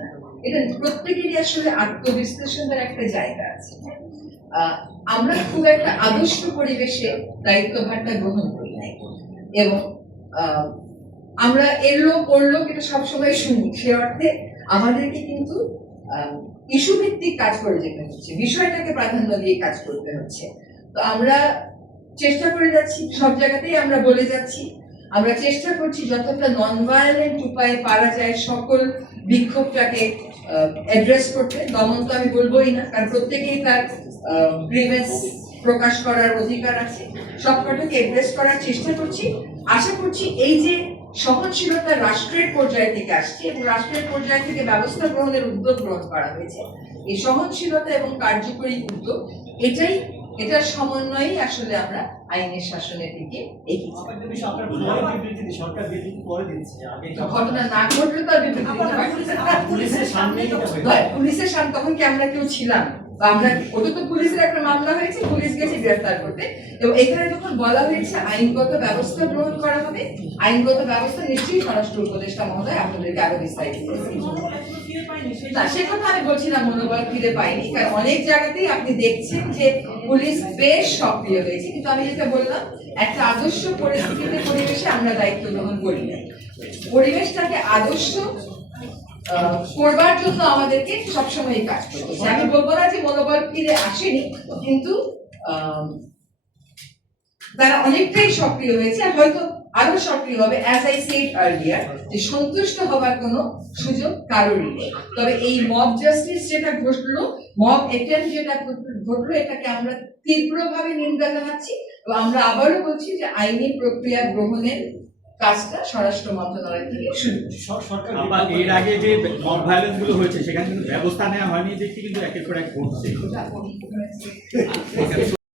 না, এটা প্রত্যেকেরই আসলে আত্মবিশ্লেষণের একটা জায়গা আছে। আমরা খুব একটা আদর্শ পরিবেশে দায়িত্বভারটা গ্রহণ করি নাই, এবং আমরা এলো পড়লো কিন্তু সবসময় শুনি, সে অর্থে আমাদেরকে কিন্তু ইস্যু ভিত্তিক কাজ করে যেতে হচ্ছে, বিষয়টাকে প্রাধান্য দিয়ে কাজ করতে হচ্ছে। তো আমরা চেষ্টা করে যাচ্ছি, সব জায়গাতেই আমরা বলে যাচ্ছি, আমরা চেষ্টা করছি যতটা নন ভায়োলেন্ট উপায়ে পারা যায় সকল বিক্ষোভটাকে অ্যাড্রেস করতে। দমন তো আমি বলবোই না, কারণ প্রত্যেকেই তার গ্রিভেন্স প্রকাশ করার অধিকার আছে। সবকটাকে অ্যাড্রেস করার চেষ্টা করছি। আশা করছি এই যে সহনশীলতা রাষ্ট্রের পর্যায় থেকে আসছে এবং রাষ্ট্রের পর্যায় থেকে ব্যবস্থা গ্রহণের উদ্যোগ গ্রহণ করা হয়েছে, এই সহনশীলতা এবং কার্যকরী উদ্যোগ এটার সমন্বয়েই আসলে আমরা আইনের শাসনের দিকে এগিয়ে ঘটনা না ঘটলে তো পুলিশের সামনে তখন কি আমরা কেউ ছিলাম? আমরা ওটা তো পুলিশের একটা মামলা হয়েছে, পুলিশ গেছে গ্রেফতার করতে, এবং এখানে যখন বলা হয়েছে আইনগত ব্যবস্থা গ্রহণ করা হবে, আইনগত ব্যবস্থা নিশ্চয়ই স্বরাষ্ট্র উপদেষ্টা মহোদয় আপনাদেরকে আরো বিস্তারিত না, সে কথা আমি বলছিলাম মনোবল ফিরে পাইনি, কারণ অনেক জায়গাতেই আপনি দেখছেন যে পুলিশ বেশ সক্রিয় হয়েছে, কিন্তু আমি যেটা বললাম একটা আদর্শ পরিস্থিতিতে পরিবেশে আমরা দায়িত্ব গ্রহণ করি না। পরিবেশটাকে আদর্শ করবার জন্য আমাদেরকে সবসময় কাজ করতে হবে। আমি বলবো না যে মনোবল ফিরে আসেনি, কিন্তু তারা অনেকটাই সক্রিয় হয়েছে, আর হয়তো আরো সক্রিয় হবে। অ্যাজ আই সেড আর্লিয়ার, যে সন্তুষ্ট হবার কোনো সুযোগ কারোরই নেই। তবে এই মব জাস্টিস যেটা ঘটলো, মব অ্যাটেম্প যেটা ঘটলো, এটাকে আমরা তীব্রভাবে নিন্দা জানাচ্ছি, এবং আমরা আবারও বলছি যে আইনি প্রক্রিয়া গ্রহণের কাজটা স্বরাষ্ট্র মন্ত্রণালয় থেকে শুরু। সরকার এর আগে যে মব ভায়োলেন্স গুলো হয়েছে সেখানে কিন্তু ব্যবস্থা নেওয়া হয়নি, দেখি কিন্তু একের পর এক ঘটছে।